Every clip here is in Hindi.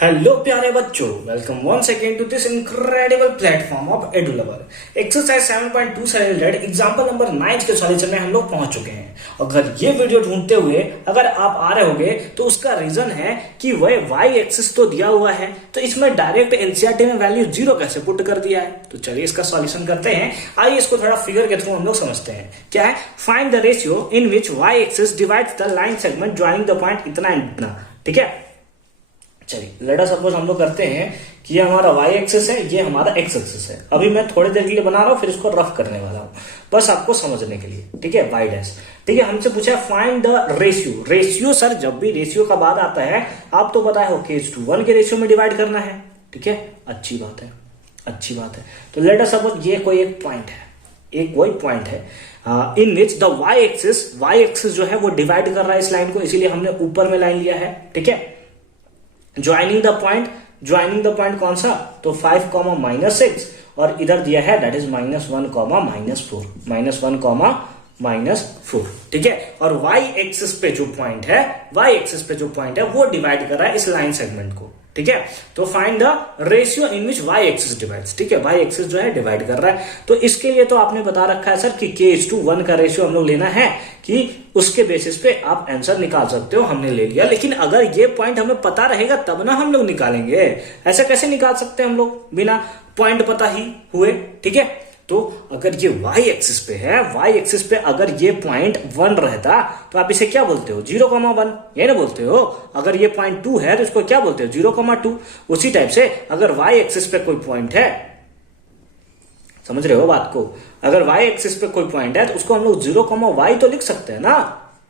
हेलो प्यारे बच्चों, welcome once again to this incredible platform of Edulever. Exercise 7.2 से रिलेटेड एग्जांपल नंबर 9 के सॉल्यूशन में हम लोग पहुंच चुके हैं। अगर ये वीडियो ढूंढते हुए अगर आप आ रहे होगे तो उसका रीजन है कि वह वाई एक्सिस तो दिया हुआ है, तो इसमें डायरेक्ट एनसीईआरटी में वैल्यू 0 कैसे पुट कर दिया है। तो चलिए इसका सॉल्यूशन करते हैं। आइए इसको थोड़ा फिगर के थ्रू हम लोग समझते हैं। क्या है? Find the ratio in which Y axis divides the line segment joining the point इतना एंड इतना। ठीक है, चलिए लेट अस सपोज हम लोग करते हैं कि ये हमारा y एक्सिस है, ये हमारा x एक्सिस है। अभी मैं थोड़ी देर के लिए बना रहा हूं, फिर इसको रफ करने वाला हूं बस आपको समझने के लिए। ठीक है, y डैश। ठीक है, हमसे पूछा है find the ratio. Ratio sir, जब भी रेशियो का बात आता है आप तो बताए हो k:1 के रेशियो में डिवाइड करना है। ठीक है, अच्छी बात है, अच्छी बात है। तो लेट अस सपोज ये कोई एक पॉइंट है, एक वही पॉइंट है इन विच द y एक्सिस जो है वो डिवाइड कर रहा है इस लाइन को, इसीलिए हमने ऊपर में लाइन लिया है। ठीक है, ज्वाइनिंग द पॉइंट कौन सा? तो 5, -6 और इधर दिया है दैट इज -1, -4। ठीक है, और y एक्सिस पे जो पॉइंट है वो डिवाइड कर रहा है इस लाइन सेगमेंट को। ठीक है, तो find the ratio in which y axis divides. ठीक है, y एक्सिस जो है डिवाइड कर रहा है, तो इसके लिए तो आपने बता रखा है सर कि k:1 का रेशियो हम लोग लेना है, कि उसके बेसिस पे आप आंसर निकाल सकते हो। हमने ले लिया, लेकिन अगर ये पॉइंट हमें पता रहेगा तब ना हम लोग निकालेंगे। ऐसा कैसे निकाल सकते हैं हम लोग बिना पॉइंट पता ही हुए? ठीक है, तो अगर ये y एक्सिस पे है, y एक्सिस पे अगर ये पॉइंट 1 रहता तो आप इसे क्या बोलते हो? 0,1, ये ना बोलते हो। अगर ये पॉइंट 2 है तो इसको क्या बोलते हो? 0,2। उसी टाइप से अगर y एक्सिस पे कोई पॉइंट है, समझ रहे हो बात को? अगर y एक्सिस पे कोई पॉइंट है तो उसको हम लोग 0,y तो लिख सकते हैं ना।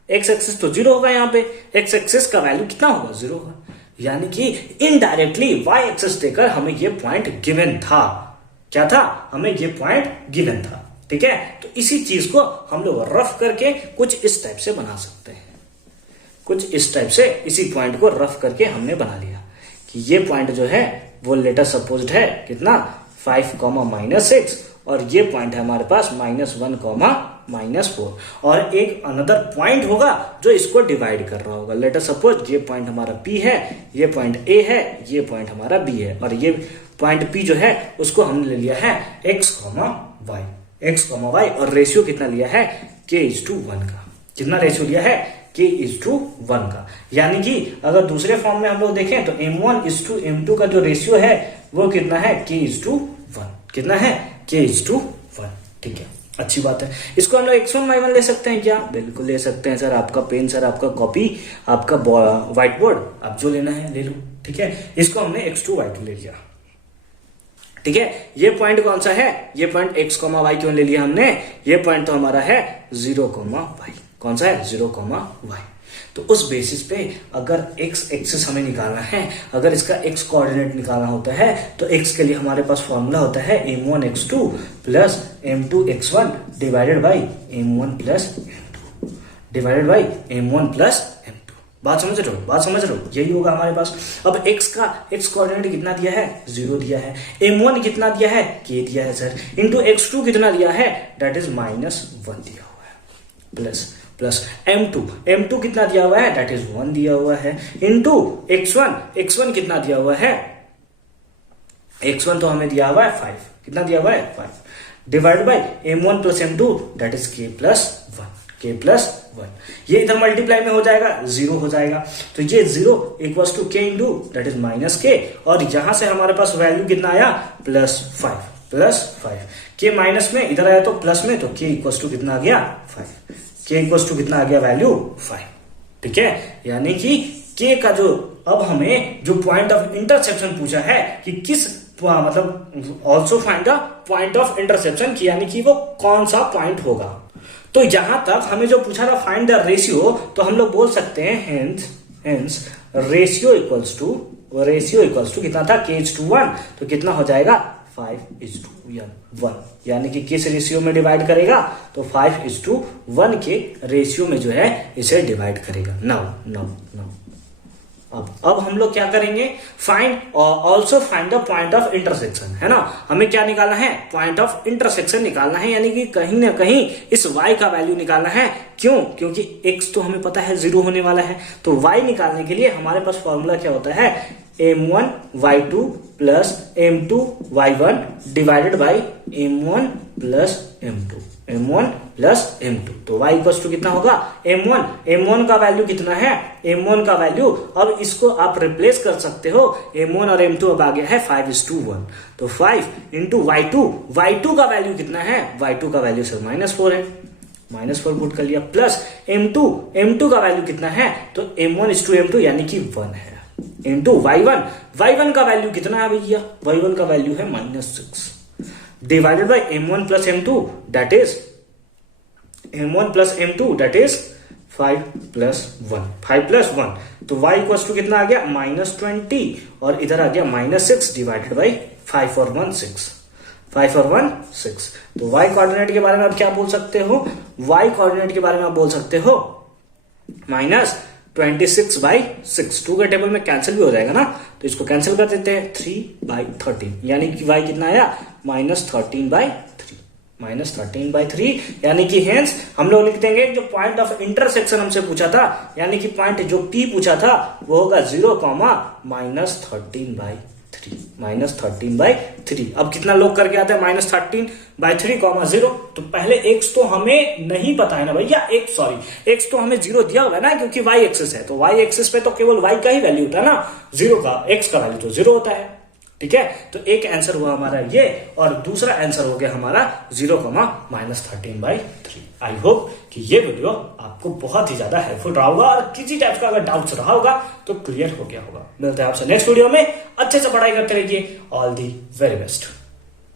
x एक्सिस तो 0 होगा, यहाँ पे x एक्सिस का वैल्यू कितना होगा? 0 होगा। यानी कि इनडायरेक्टली y एक्सिस देकर हमें ये पॉइंट गिवन था। क्या था? हमें ये पॉइंट गिवन था। ठीक है, तो इसी चीज को हम लोग रफ करके कुछ इस टाइप से बना सकते हैं। कुछ इस टाइप से इसी पॉइंट को रफ करके हमने बना लिया कि ये पॉइंट जो है वो लेटर सपोज्ड है कितना? 5, -6 और ये पॉइंट है हमारे पास -1, -4 और एक अनदर पॉइंट होगा जो इसको डिवाइड कर रहा होगा। लेटर सपोज ये पॉइंट हमारा P है, ये पॉइंट A है, ये पॉइंट हमारा B है और ये पॉइंट P जो है उसको हमने ले लिया है x, y और रेशियो कितना लिया है? k:1 का। कितना रेशियो लिया है? k:1 का। यानी कि अगर दूसरे फॉर्म में हम लोग देखें तो m1:m2 का जो रेशियो है वो कितना है? k:1। कितना है? k:1। ठीक है, अच्छी बात है। इसको हम लोग x1 y1 ले सकते हैं क्या? बिल्कुल ले सकते हैं सर। आपका पेन सर, आपका कॉपी, आपका व्हाइट बोर्ड, आप जो लेना है ले लो। ठीक है, इसको हमने x2 y2 ले लिया। ठीक है, ये पॉइंट कौन सा है? ये पॉइंट x, y क्यों ले लिया हमने? ये पॉइंट तो हमारा है 0, y। कौन सा है? 0, y। तो उस बेसिस पे अगर x एक्सिस हमें निकालना है, अगर इसका x कोऑर्डिनेट निकालना होता है तो x के लिए हमारे पास फॉर्मूला होता है m1x2 plus m2x1 divided by m1 plus m2 divided by m1 plus m2। बात समझ रहे हो? यही होगा हमारे पास। अब x का x कोऑर्डिनेट कितना दिया है? 0 दिया है। m1 कितना दिया है? k दिया है सर। इंटू x2 कितना दिया है? दैट इज -1 दिया हुआ है, प्लस m2 कितना दिया हुआ है? दैट इज 1 दिया हुआ है। इंटू x1 कितना दिया हुआ है? x1 तो हमें दिया हुआ है 5। कितना दिया हुआ है? 5 divide by m1 plus m2 that is k+1। ये इधर मल्टीप्लाई में हो जाएगा, 0 हो जाएगा। तो ये 0 equals to k into that is -k और यहां से हमारे पास वैल्यू कितना आया? +5 k माइनस में इधर आया तो प्लस में, तो k इक्वल्स टू कितना आ गया? 5। k इक्वल्स टू कितना आ गया वैल्यू? 5। ठीक है, यानी कि k का जो अब हमें जो पॉइंट ऑफ इंटरसेप्शन पूछा है कि किस मतलब also find the point of interception की, यानी कि वो कौन सा पॉइंट होगा। तो यहां तक हमें जो पूछा था फाइंड द रेशियो, तो हम लोग बोल सकते हैं हेंस रेशियो इक्वल्स टू कितना था? k:1। तो कितना हो जाएगा? 5:1। यानी कि किस रेशियो में डिवाइड करेगा? तो 5:1 के रेशियो में जो है इसे डिवाइड करेगा। नाउ अब हम लोग क्या करेंगे? Also find the point of intersection, है ना। हमें क्या निकालना है? पॉइंट ऑफ इंटरसेक्शन निकालना है, यानी कि कहीं ना कहीं इस y का वैल्यू निकालना है। क्यों? क्योंकि x तो हमें पता है 0 होने वाला है। तो y निकालने के लिए हमारे पास फॉर्मूला क्या होता है? m1 y2 plus m2 y1 divided by m1 plus m2 m1 plus m2। तो y इक्वल टू कितना होगा m1 का वैल्यू कितना है m1 का वैल्यू, अब इसको आप रिप्लेस कर सकते हो, m1 और m2 अब आ गया है 5:1। तो 5 इंटू y2 का वैल्यू कितना है, y2 का वैल्यू सर -4 है, -4 पुट कर लिया, प्लस m2 का वैल्यू कितना है, तो m1:m2 यानी कि 1 है, इंटू y1 का वैल्यू कितना है भैया, y1 का वैल्यू है -6 divided by m1 plus m2 that is m1 plus m2 that is 5 plus 1। तो y इक्वल टू कितना आ गया -20 और इधर आ गया -6 डिवाइडेड बाई 5 और 1 6। तो y कोऑर्डिनेट के बारे में आप क्या बोल सकते हो, y कोऑर्डिनेट के बारे में आप बोल सकते हो -26/6, 2 के टेबल में कैंसिल भी हो जाएगा ना, तो इसको कैंसिल कर देते हैं, 3/13 यानी कि y कितना आया -13/3 यानी कि हेंस हम लोग लिख देंगे जो पॉइंट ऑफ इंटरसेक्शन हमसे पूछा था, यानी कि पॉइंट जो P पूछा था वो होगा 0, -13/3। अब कितना लोग करके आता है -13/3, 0। तो पहले x तो हमें नहीं पता है ना भैया, x तो हमें 0 दिया हुआ है ना, क्योंकि y एक्सिस है, तो y एक्सिस पे तो केवल y का ही वैल्यू होता है ना, 0 का, x का वैल्यू तो 0 होता है, ठीक है। तो एक आंसर हुआ हमारा ये, और दूसरा आंसर हो गया हमारा 0, -13/3। आई होप कि ये वीडियो आपको बहुत ही ज्यादा हेल्पफुल रहा होगा, और किसी टाइप का अगर डाउट्स रहा होगा तो क्लियर हो गया होगा। मिलते हैं आपसे नेक्स्ट वीडियो में, अच्छे से पढ़ाई करते रहिए, ऑल दी वेरी बेस्ट।